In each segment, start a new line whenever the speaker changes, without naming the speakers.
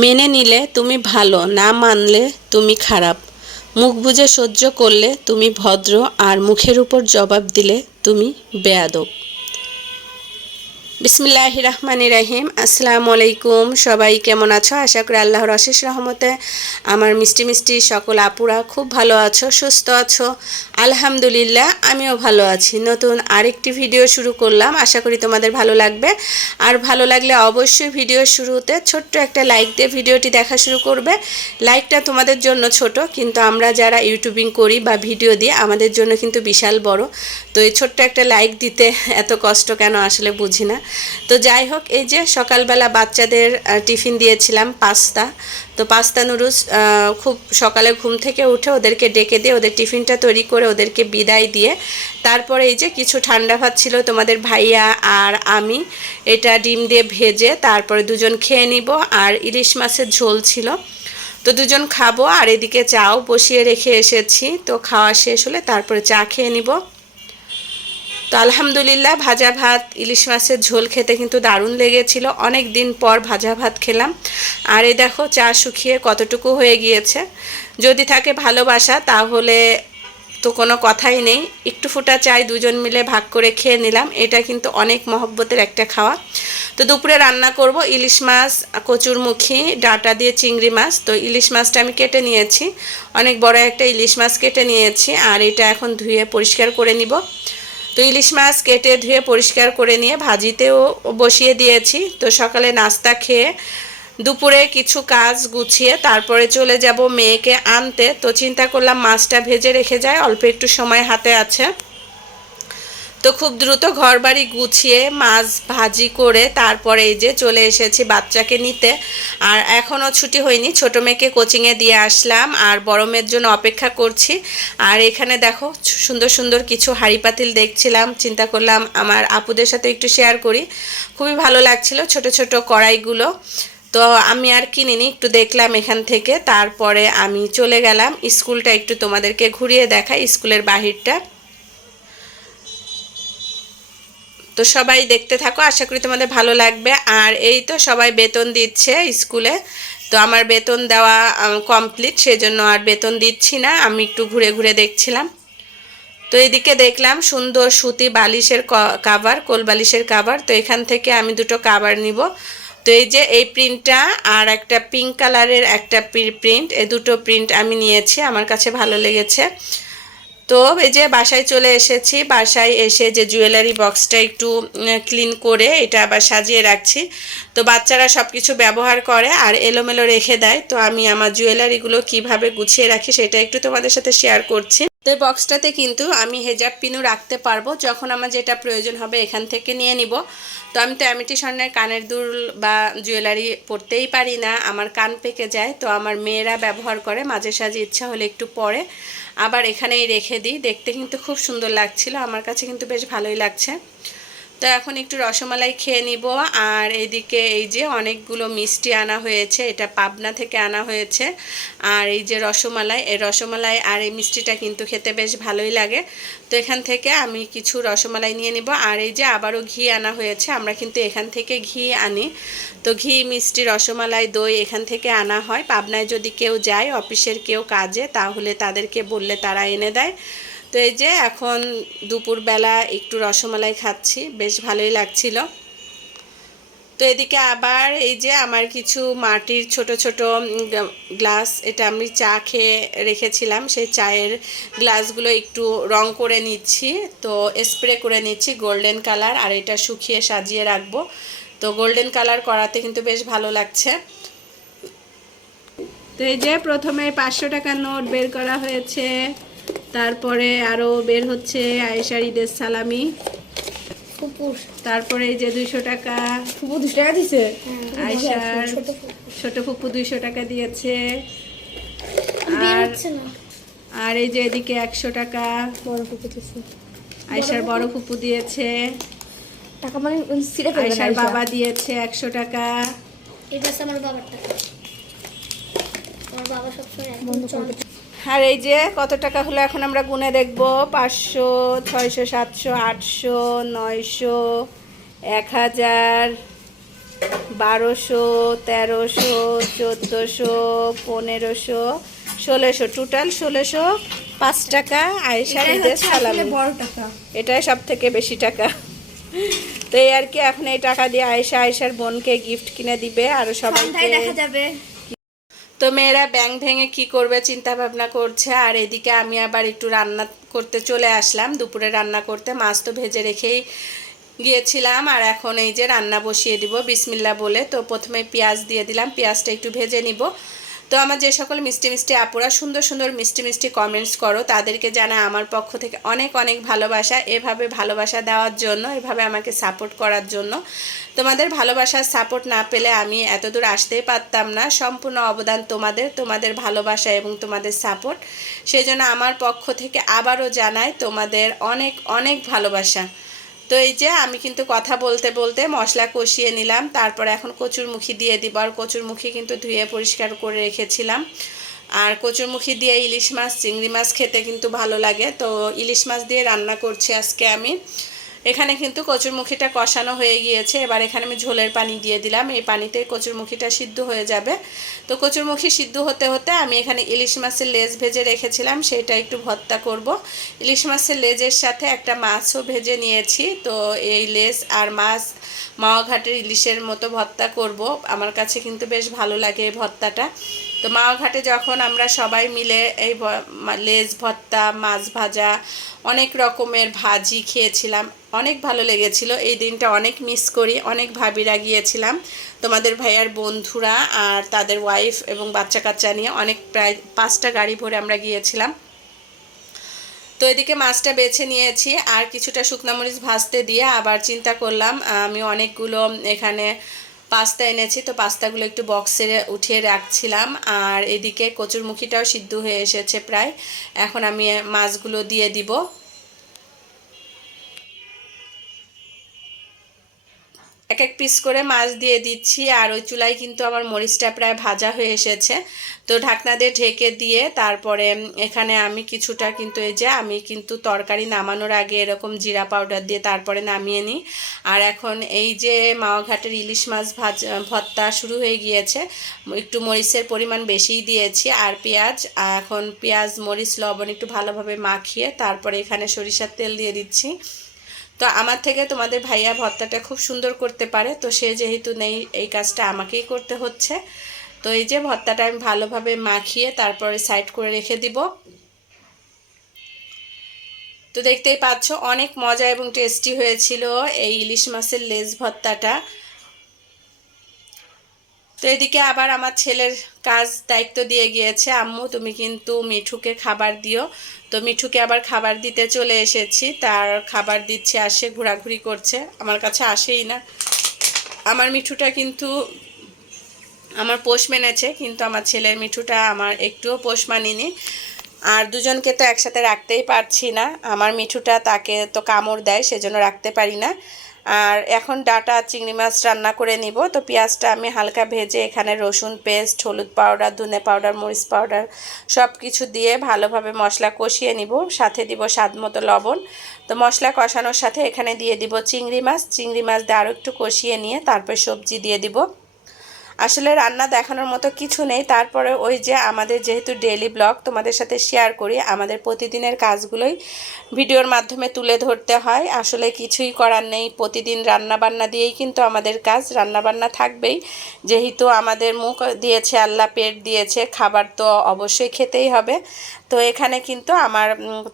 মেনে নিলে তুমি ভালো, না মানলে তুমি খারাপ। মুখ বুঝে সহ্য করলে তুমি ভদ্র, আর মুখের উপর জবাব দিলে তুমি বেয়াদব। বিসমিল্লাহ রহমান রাহিম। আসসালামু আলাইকুম। সবাই কেমন আছো? আশা করি আল্লাহর অশেষ রহমতে আমার মিষ্টি মিষ্টি সকল আপুরা খুব ভালো আছো, সুস্থ আছো। আলহামদুলিল্লাহ, আমিও ভালো আছি। নতুন আরেকটি ভিডিও শুরু করলাম। আশা করি তোমাদের ভালো লাগবে। আর ভালো লাগলে অবশ্যই ভিডিও শুরুতে ছোট্ট একটা লাইক দিয়ে ভিডিওটি দেখা শুরু করবে। লাইকটা তোমাদের জন্য ছোট, কিন্তু আমরা যারা ইউটিউবিং করি বা ভিডিও দিই, আমাদের জন্য কিন্তু বিশাল বড়। তো এই ছোট্ট একটা লাইক দিতে এত কষ্ট কেন আসলে বুঝি না। তো যাই হোক, এই যে সকালবেলা বাচ্চাদের টিফিন দিয়েছিলাম পাস্তা। তো পাস্তা নুডলস খুব সকালে ঘুম থেকে উঠে ওদেরকে ডেকে দিয়ে ওদের টিফিনটা তৈরি করে ওদেরকে বিদায় দিয়ে, তারপরে এই যে কিছু ঠান্ডা ভাত ছিল তোমাদের ভাইয়া আর আমি, এটা ডিম দিয়ে ভেজে তারপরে দুজন খেয়ে নিব আর ইলিশ মাছের ঝোল ছিল। তো দুজন খাব আর এদিকে চাও বসিয়ে রেখে এসেছি, তো খাওয়া শেষ হলে তারপরে চা খেয়ে নিব। তো আলহামদুলিল্লাহ, ভাজা ভাত, ইলিশ মাছের ঝোল খেতে কিন্তু দারুণ লেগেছিল। অনেক দিন পর ভাজা ভাত খেলাম। আর এই দেখো, চা শুকিয়ে কতটুকু হয়ে গিয়েছে। যদি থাকে ভালোবাসা, তাহলে তো কোনো কথাই নেই। একটু ফুটা চাই, দুজন মিলে ভাগ করে খেয়ে নিলাম। এটা কিন্তু অনেক মহব্বতের একটা খাওয়া। তো দুপুরে রান্না করব ইলিশ মাছ কচুরমুখী ডাটা দিয়ে চিংড়ি মাছ। তো ইলিশ মাছটা আমি কেটে নিয়েছি। অনেক বড় একটা ইলিশ মাছ কেটে নিয়েছি। আর এটা এখন ধুয়ে পরিষ্কার করে নিব। তো ইলিশ মাছ কেটে ধুয়ে পরিষ্কার করে নিয়ে ভাজিতেও বসিয়ে দিয়েছি। তো সকালে নাস্তা খেয়ে দুপুরে কিছু কাজ গুছিয়ে তারপরে চলে যাব মেয়েকে আনতে। তো চিন্তা করলাম মাছটা ভেজে রেখে যায়, অল্প একটু সময় হাতে আছে। তো খুব দ্রুত ঘর বাড়ি গুছিয়ে মাছ ভাজি করে তারপরে এই যে চলে এসেছি বাচ্চাকে নিতে। আর এখনও ছুটি হয়নি, ছোটো মেয়েকে কোচিংয়ে দিয়ে আসলাম আর বড় মেয়ের জন্য অপেক্ষা করছি। আর এখানে দেখো, সুন্দর সুন্দর কিছু হাঁড়ি পাতিল দেখছিলাম, চিন্তা করলাম আমার আপুদের সাথে একটু শেয়ার করি। খুবই ভালো লাগছিল ছোট ছোট কড়াইগুলো। তো আমি আর কিনিনি, একটু দেখলাম এখান থেকে। তারপরে আমি চলে গেলাম, স্কুলটা একটু তোমাদেরকে ঘুরিয়ে দেখাই, স্কুলের বাহিরটা। তো সবাই দেখতে থাকো, আশা করি তোমাদের ভালো লাগবে। আর এই তো সবাই বেতন দিচ্ছে স্কুলে, তো আমার বেতন দেওয়া কমপ্লিট সেজন্য আর বেতন দিচ্ছি না, আমি একটু ঘুরে ঘুরে দেখছিলাম। তো এদিকে দেখলাম সুন্দর সুতি বালিশের কাভার কোল বালিশের কাভার তো এখান থেকে আমি দুটো কাভার নিব। তো এই যে এই প্রিন্টটা আর একটা পিঙ্ক কালারের একটা প্রিন্ট এই দুটো প্রিন্ট আমি নিয়েছি, আমার কাছে ভালো লেগেছে। তো এই যে বাসায় চলে এসেছি, বাসায় এসে যে জুয়েলারি বক্সটা একটু ক্লিন করে এটা আবার সাজিয়ে রাখছি। তো বাচ্চারা সব কিছু ব্যবহার করে আর এলোমেলো রেখে দেয়। তো আমি আমার জুয়েলারিগুলো কীভাবে গুছিয়ে রাখি সেটা একটু তোমাদের সাথে শেয়ার করছি। তো বক্সটাতে কিন্তু আমি হেজাব পিনও রাখতে পারব, যখন আমার যেটা প্রয়োজন হবে এখান থেকে নিয়ে নিব। তো আমি তো অ্যামিটি স্বর্ণের কানের দুল বা জুয়েলারি পরতেই পারি না, আমার কান পেকে যায়, তো আমার মেয়েরা ব্যবহার করে, মাঝে সাঝে ইচ্ছা হলে একটু পরে। আবার এখানেই রেখে দিই, দেখতে কিন্তু খুব সুন্দর লাগছিল, আমার কাছে কিন্তু বেশ ভালোই লাগছে। তো এখন একটু রসমালাই খেয়ে নিব। আর এদিকে এই যে অনেকগুলো মিষ্টি আনা হয়েছে, এটা পাবনা থেকে আনা হয়েছে। আর এই যে রসমালাই, এই রসমালাই আর এই মিষ্টিটা কিন্তু খেতে বেশ ভালোই লাগে। তো এখান থেকে আমি কিছু রসমালাই নিয়ে নিব। আর এই যে আবারও ঘি আনা হয়েছে, আমরা কিন্তু এখান থেকে ঘি আনি। তো ঘি, মিষ্টি, রসমালাই, দই এখান থেকে আনা হয়। পাবনায় যদি কেউ যায়, অফিসের কেউ কাজে, তাহলে তাদেরকে বললে তারা এনে দেয়। তো এই যে এখন দুপুরবেলা একটু রসমালাই খাচ্ছি, বেশ ভালোই লাগছিল। তো এদিকে আবার এই যে আমার কিছু মাটির ছোট ছোট গ্লাস, এটা আমি চা খেয়ে রেখেছিলাম, সেই চায়ের গ্লাসগুলো একটু রং করে নিচ্ছি। তো স্প্রে করে নিচ্ছি গোল্ডেন কালার, আর এটা শুকিয়ে সাজিয়ে রাখব। তো গোল্ডেন কালার করাতে কিন্তু বেশ ভালো লাগছে। তো এই যে প্রথমে পাঁচশো টাকার নোট বের করা হয়েছে। তারপরে আরও বের হচ্ছে আয়েশার ঈদের সালামি। তারপরে এই যে দুইশো টাকা।
ফুপু দুশো টাকা দিছে?
আয়েশার
ছোট
ছোট ফুপু দুইশো টাকা দিয়েছে। আর আর এই যে এদিকে একশো টাকা।
বড় ফুপু দিছে।
আয়েশার বড় ফুপু? দিয়েছে।
টাকা মানে
আয়েশার বাবা দিয়েছে একশো টাকা।
এটা আমার বাবার টাকা। আমার বাবা সবসময়
আর এই যে কত টাকা হলো এখন আমরা গুনে দেখব? পাঁচশো ছয়শো সাতশো আটশো নয়শো এক হাজার বারোশো তেরোশো চোদ্দোশো পনেরোশো ষোলোশো। টোটাল ষোলোশো পাঁচ টাকা ঈদের সালামি।
বড় টাকা।
এটাই সব থেকে বেশি টাকা। তো এই আর কি এখন এই টাকা দিয়ে আয়েশা আয়েশার বোনকে গিফট কিনে দিবে আর
সন্ধ্যায়
সবাইকে
দেখা যাবে।
তো মেয়েরা ব্যাং ভেঙে কি করবে চিন্তা ভাবনা করছে। আর এদিকে আমি আবার একটু রান্না করতে চলে আসলাম। দুপুরে রান্না করতে মাছ তো ভেজে রেখেই গিয়েছিলাম। আর এখন এই যে রান্না বসিয়ে দিব, বিসমিল্লা বলে। তো প্রথমে পেঁয়াজ দিয়ে দিলাম। পেঁয়াজটা একটু ভেজে নিব। তো আমার যে সকল মিষ্টি মিষ্টি আপুরা, সুন্দর সুন্দর মিষ্টি মিষ্টি কমেন্টস করো, তাদেরকে জানাই আমার পক্ষ থেকে অনেক অনেক ভালোবাসা। এভাবে ভালোবাসা দেওয়ার জন্য, এভাবে আমাকে সাপোর্ট করার জন্য। তোমাদের ভালোবাসার সাপোর্ট না পেলে আমি এতদূর আসতেই পারতাম না। সম্পূর্ণ অবদান তোমাদের তোমাদের ভালোবাসা এবং তোমাদের সাপোর্ট সেই জন্য আমার পক্ষ থেকে আবারও জানাই তোমাদের অনেক অনেক ভালোবাসা। তো এই যে আমি কিন্তু কথা বলতে বলতে মশলা কষিয়ে নিলাম, তারপর এখন কচুরমুখী দিয়ে দিব। আর কচুরমুখী কিন্তু ধুয়ে পরিষ্কার করে রেখেছিলাম। আর কচুরমুখী দিয়ে ইলিশ মাছ, চিংড়ি মাছ খেতে কিন্তু ভালো লাগে। তো ইলিশ মাছ দিয়ে রান্না করছি আজকে আমি। এখানে কিন্তু কচুরমুখীটা কষানো হয়ে গিয়েছে। এবার এখানে আমি ঝোলের পানি দিয়ে দিলাম। এই পানিতে কচুরমুখীটা সিদ্ধ হয়ে যাবে। তো কচুরমুখী সিদ্ধ হতে হতে আমি এখানে ইলিশ মাছের লেজ ভেজে রেখেছিলাম। সেটা একটু ভর্তা করব। ইলিশ মাছের লেজের সাথে একটা মাছও ভেজে নিয়েছি। তো এই লেজ আর মাছ মাওয়া ঘাটের ইলিশের মতো ভর্তা করব। আমার কাছে কিন্তু বেশ ভালো লাগে এই ভর্তাটা। তো মাওয়া ঘাটে যখন আমরা সবাই মিলে এই লেজ ভর্তা, মাছ ভাজা, অনেক রকমের ভাজি খেয়েছিলাম, অনেক ভালো লেগেছিল। এই দিনটা অনেক মিস করি, অনেক ভাবিরা গিয়েছিলাম। তোমাদের ভাইয়ার বন্ধুরা আর তাদের ওয়াইফ এবং বাচ্চা কাচ্চা নিয়ে অনেক প্রায় পাঁচটা গাড়ি ভরে আমরা গিয়েছিলাম। তো এদিকে মাছটা বেছে নিয়েছি, আর কিছুটা শুকনা মরিচ ভাজতে দিয়ে আবার চিন্তা করলাম আমি অনেকগুলো এখানে পাস্তা এনেছি, তো পাস্তাগুলো একটু বক্সে উঠিয়ে রাখছিলাম। আর এদিকে কচুরমুখিটাও সিদ্ধ হয়ে এসেছে প্রায়। এখন আমি মাছগুলো দিয়ে দিব। এক এক পিস করে মাছ দিয়ে দিচ্ছি, আর ওই চুলায় কিন্তু আমার মরিচটা প্রায় ভাজা হয়ে এসেছে। তো ঢাকনা দিয়ে ঢেকে দিয়ে তারপরে এখানে আমি কিছুটা কিন্তু এই যে আমি কিন্তু তরকারি নামানোর আগে এরকম জিরা পাউডার দিয়ে তারপরে নামিয়ে নিই। আর এখন এই যে মাওয়াঘাটের ইলিশ মাছ ভাজ ভর্তা শুরু হয়ে গিয়েছে, একটু মরিচের পরিমাণ বেশিই দিয়েছি, আর পেঁয়াজ এখন পেঁয়াজ, মরিচ, লবণ একটু ভালোভাবে মাখিয়ে তারপরে এখানে সরিষার তেল দিয়ে দিচ্ছি। তো আমার থেকে তোমাদের ভাইয়া ভর্তাটা খুব সুন্দর করতে পারে। তো সে যেহেতু নেই, এই কাজটা আমাকেই করতে হচ্ছে। তো এই যে ভর্তাটা আমি ভালোভাবে মাখিয়ে তারপরে সাইড করে রেখে দিব। তো দেখতেই পাচ্ছ, অনেক মজা এবং টেস্টি হয়েছিল এই ইলিশ মাছের লেজ ভর্তাটা তো এদিকে আবার আমার ছেলের কাজ দায়িত্ব দিয়ে গিয়েছে। আম্মু, তুমি কিন্তু মিঠুকে খাবার দিও। তো মিঠুকে আবার খাবার দিতে চলে এসেছি। তার খাবার দিচ্ছে, আসে, ঘোরাঘুরি করছে। আমার কাছে আসেই না। আমার মিঠুটা কিন্তু আমার পোষ মেনেছে, কিন্তু আমার ছেলের মিঠুটা আমার একটুও পোষ মানিনি। আর দুজনকে তো একসাথে রাখতেই পারছি না। আমার মিঠুটা তাকে তো কামড় দেয়, সেজন্য রাখতে পারি না। আর এখন ডাটা চিংড়ি মাছ রান্না করে নিব। তো পেঁয়াজটা আমি হালকা ভেজে এখানে রসুন পেস্ট, হলুদ পাউডার, ধনে পাউডার, মরিচ পাউডার সব কিছু দিয়ে ভালোভাবে মশলা কষিয়ে নিব। সাথে দিব স্বাদ মতো লবণ। তো মশলা কষানোর সাথে এখানে দিয়ে দিব চিংড়ি মাছ। চিংড়ি মাছ দিয়ে আরও একটু কষিয়ে নিয়ে তারপর সবজি দিয়ে দিব। আসলে রান্না দেখানোর মতো কিছু নেই। তারপরে ওই যে আমাদের যেহেতু ডেলি ব্লগ তোমাদের সাথে শেয়ার করি, আমাদের প্রতিদিনের কাজগুলোই ভিডিওর মাধ্যমে তুলে ধরতে হয়। আসলে কিছুই করার নেই। প্রতিদিন রান্না বান্না দিয়েই কিন্তু আমাদের কাজ রান্না বান্না থাকবেই। যেহেতু আমাদের মুখ দিয়েছে, আল্লাহ পেট দিয়েছে, খাবার তো অবশ্যই খেতেই হবে। তো এখানে কিন্তু আমার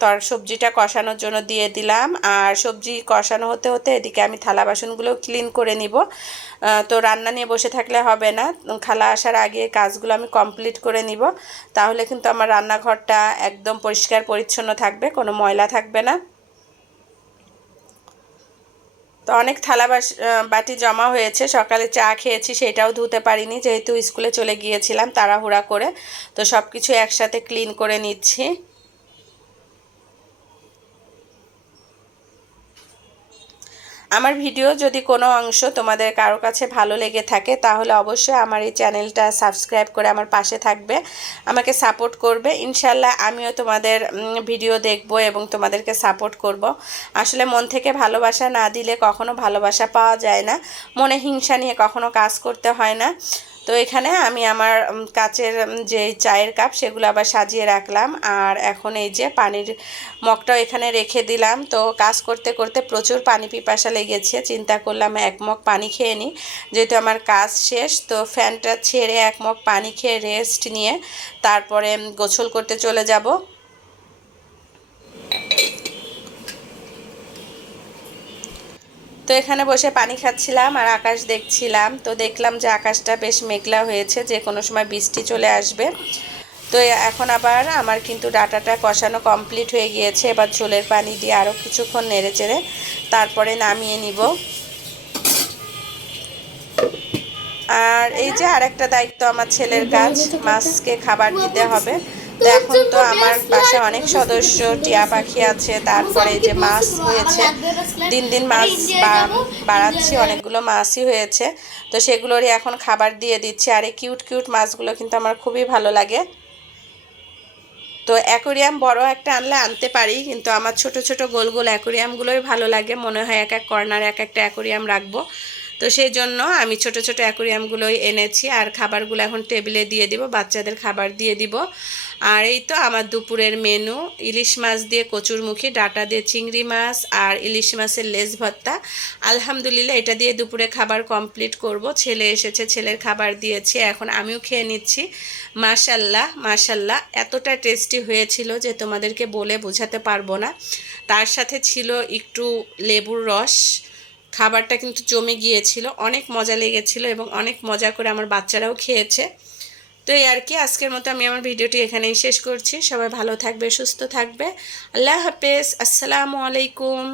তর, সবজিটা কষানোর জন্য দিয়ে দিলাম। আর সবজি কষানো হতে হতে এদিকে আমি থালা বাসনগুলো ক্লিন করে নিব। তো রান্না নিয়ে বসে থাকলে হবে না। খালা আসার আগে কাজগুলো আমি কমপ্লিট করে নিব। তাহলে কিন্তু আমার রান্নাঘরটা একদম পরিষ্কার পরিচ্ছন্ন থাকবে, কোনো ময়লা থাকবে না। তো অনেক থালা বাটি জমা হয়েছে। সকালে চা খেয়েছি, সেটাও ধুতে পারিনি। যেহেতু স্কুলে চলে গিয়েছিলাম তাড়াহুড়া করে, তো সব কিছু একসাথে ক্লিন করে নিচ্ছি। আমার ভিডিও যদি কোনো অংশ তোমাদের কারও কাছে ভালো লেগে থাকে, তাহলে অবশ্যই আমার এই চ্যানেলটা সাবস্ক্রাইব করে আমার পাশে থাকবে, আমাকে সাপোর্ট করবে। ইনশাল্লাহ আমিও তোমাদের ভিডিও দেখব এবং তোমাদেরকে সাপোর্ট করব। আসলে মন থেকে ভালোবাসা না দিলে কখনো ভালোবাসা পাওয়া যায় না। মনে হিংসা নিয়ে কখনো কাজ করতে হয় না। তো এখানে আমি আমার কাচের যে চায়ের কাপ সেগুলো আবার সাজিয়ে রাখলাম। আর এখন এই যে পানির মগটাও এখানে রেখে দিলাম। তো কাজ করতে করতে প্রচুর পানি পিপাসা লেগেছে। চিন্তা করলাম এক মগ পানি খেয়ে নিই। যেহেতু আমার কাজ শেষ, তো ফ্যানটা ছেড়ে এক মগ পানি খেয়ে রেস্ট নিয়ে তারপরে গোসল করতে চলে যাব। এখানে বসে পানি খাচ্ছিলাম আর আকাশ দেখছিলাম। তো দেখলাম যে আকাশটা বেশ মেঘলা হয়েছে, যে কোনো সময় বৃষ্টি চলে আসবে। তো এখন আবার আমার কিন্তু ডাটাটা কষানো কমপ্লিট হয়ে গিয়েছে। এবার ঝোলের পানি দিয়ে আরও কিছুক্ষণ নেড়ে চেড়ে তারপরে নামিয়ে নিব। আর এই যে আরেকটা দায়িত্ব আমার ছেলের কাজ, মাছকে খাবার দিতে হবে। তো এখন তো আমার বাসায় অনেক সদস্য, টিয়া পাখি আছে, তারপরে যে মাছ হয়েছে, দিন দিন মাছ বাড়াচ্ছি, অনেকগুলো মাছই হয়েছে। তো সেগুলোরই এখন খাবার দিয়ে দিচ্ছি। আর এই কিউট কিউট মাছগুলো কিন্তু আমার খুবই ভালো লাগে। তো অ্যাকোরিয়াম বড় একটা আনলে আনতে পারি, কিন্তু আমার ছোট ছোট গোল গোল অ্যাকোরিয়ামগুলোই ভালো লাগে। মনে হয় এক এক কর্নারে এক একটা অ্যাকোরিয়াম রাখব। তো সেই জন্য আমি ছোট ছোট অ্যাকোরিয়ামগুলোই এনেছি। আর খাবারগুলো এখন টেবিলে দিয়ে দিব, বাচ্চাদের খাবার দিয়ে দিব। আর এই তো আমার দুপুরের মেনু ইলিশ মাছ দিয়ে কচুরমুখী ডাটা দিয়ে চিংড়ি মাছ আর ইলিশ মাছের লেজ ভর্তা। আলহামদুলিল্লাহ, এটা দিয়ে দুপুরে খাবার কমপ্লিট করব। ছেলে এসেছে, ছেলের খাবার দিয়েছি, এখন আমিও খেয়ে নিচ্ছি। মাশাল্লাহ মাশাল্লাহ, এতটা টেস্টি হয়েছিল যে তোমাদেরকে বলে বোঝাতে পারব না। তার সাথে ছিল একটু লেবুর রস। খাবারটা কিন্তু জমে গিয়েছিল, অনেক মজা লেগেছিল এবং অনেক মজা করে আমার বাচ্চারাও খেয়েছে। তো এই আর কি, আজকের মতো আমি আমার ভিডিওটি এখানেই শেষ করছি। সবাই ভালো থাকবে, সুস্থ থাকবে। আল্লাহ হাফেজ, আসসালামু আলাইকুম।